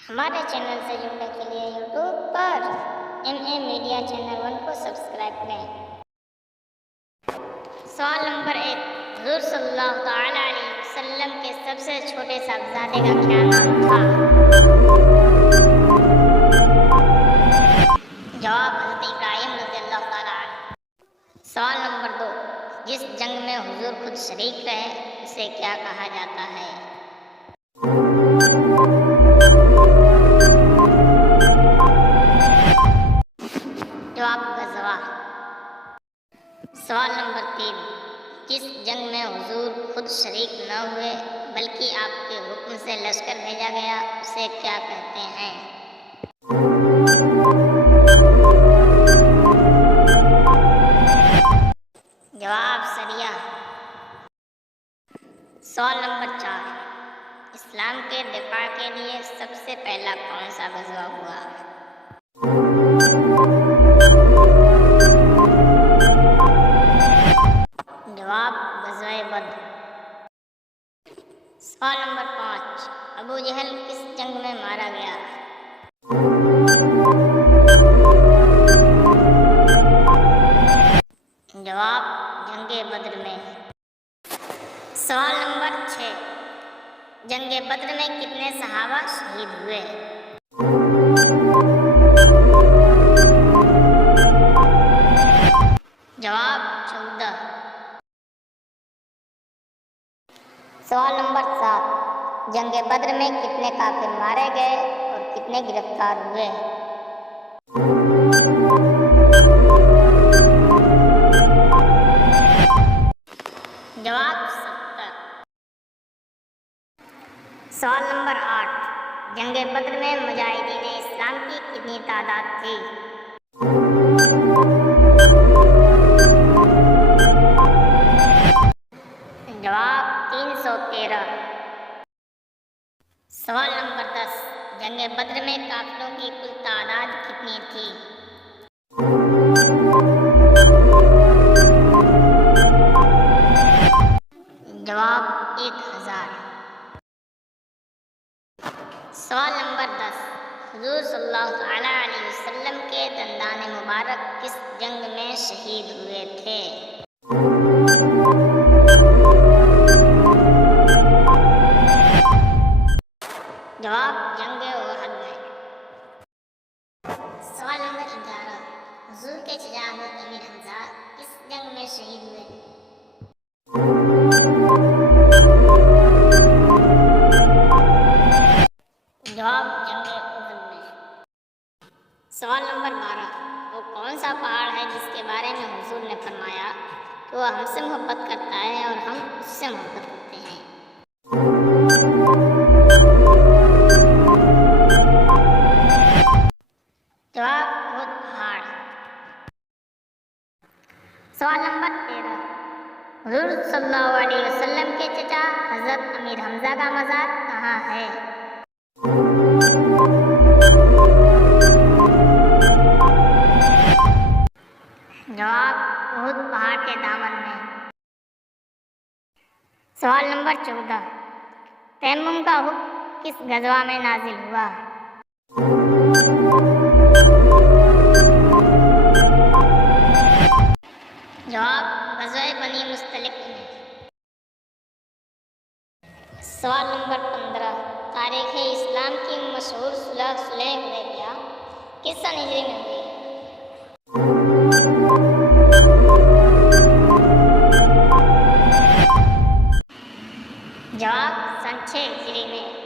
हमारे चैनल से जुड़ने के लिए यूट्यूब पर MA मीडिया चैनल 1 को सब्सक्राइब करें। सवाल नंबर 1, हुज़ूर सल्लल्लाहु तआला अलैहि वसल्लम के सबसे छोटे साहबजादे का क्या नाम था? जवाब हज़रत इब्राहिम रज़ियल्लाहु तआला अन्हु। सवाल नंबर 2, जिस जंग में हुज़ूर खुद शरीक रहे उसे क्या कहा जाता है? जवाब गज़वा। सवाल नंबर 3, जिस जंग में हुज़ूर खुद शरीक न हुए बल्कि आपके हुक्म से लश्कर भेजा गया उसे क्या कहते हैं? जवाब सरिया। सवाल नंबर 4, इस्लाम के दिफा के लिए सबसे पहला कौन सा गज़वा हुआ? जवाब गज़वा बद्र। सवाल नंबर 5, अबू जहल किस जंग में मारा गया? जवाब जंगे बद्र में। सवाल नंबर 6, जंगे बद्र में कितने सहाबा शहीद हुए? जवाब 14। सवाल नंबर 7, जंगे बद्र में कितने काफिर मारे गए और कितने गिरफ्तार हुए? जवाब 70। सवाल नंबर 8, जंगे बद्र में मुजाहिदीन इस्लाम की कितनी तादाद थी? जवाब 313। सवाल नंबर 10, जंगे बद्र में काफिरों की कुल तादाद कितनी थी? जवाब 1000। सवाल नंबर 10, हुज़ूर सल्लल्लाहु तआला अलैहि वसल्लम के दंदान मुबारक किस जंग में शहीद हुए थे? जवाब जंगे उहद में। सवाल नंबर 11, हुज़ूर के चचा हज़रत अमीर हमज़ा किस जंग में शहीद हुए? जवाब जंगे उहद में। सवाल नंबर 12, वो कौन सा पहाड़ है जिसके बारे में हुज़ूर ने फरमाया कि वह हमसे मोहब्बत करता है और हम उससे मोहब्बत करते हैं? जवाब उहद पहाड़। सवाल नंबर 13, हुज़ूर सल्लल्लाहु अलैहि वसल्लम के चचा हज़रत अमीर हमज़ा का मज़ार कहाँ है? जवाब उहद पहाड़ के दामन में। सवाल नंबर 14, तयम्मुम का हुक्म किस गज़वा में नाजिल हुआ? जवाब गज़वा बनी मुस्तलिक में। सवाल नंबर 15, तारीख़ इस्लाम की मशहूर सुलह सुलह हुदैबिया किस सन हिजरी में हुई? जवाब सन 6 हिजरी में।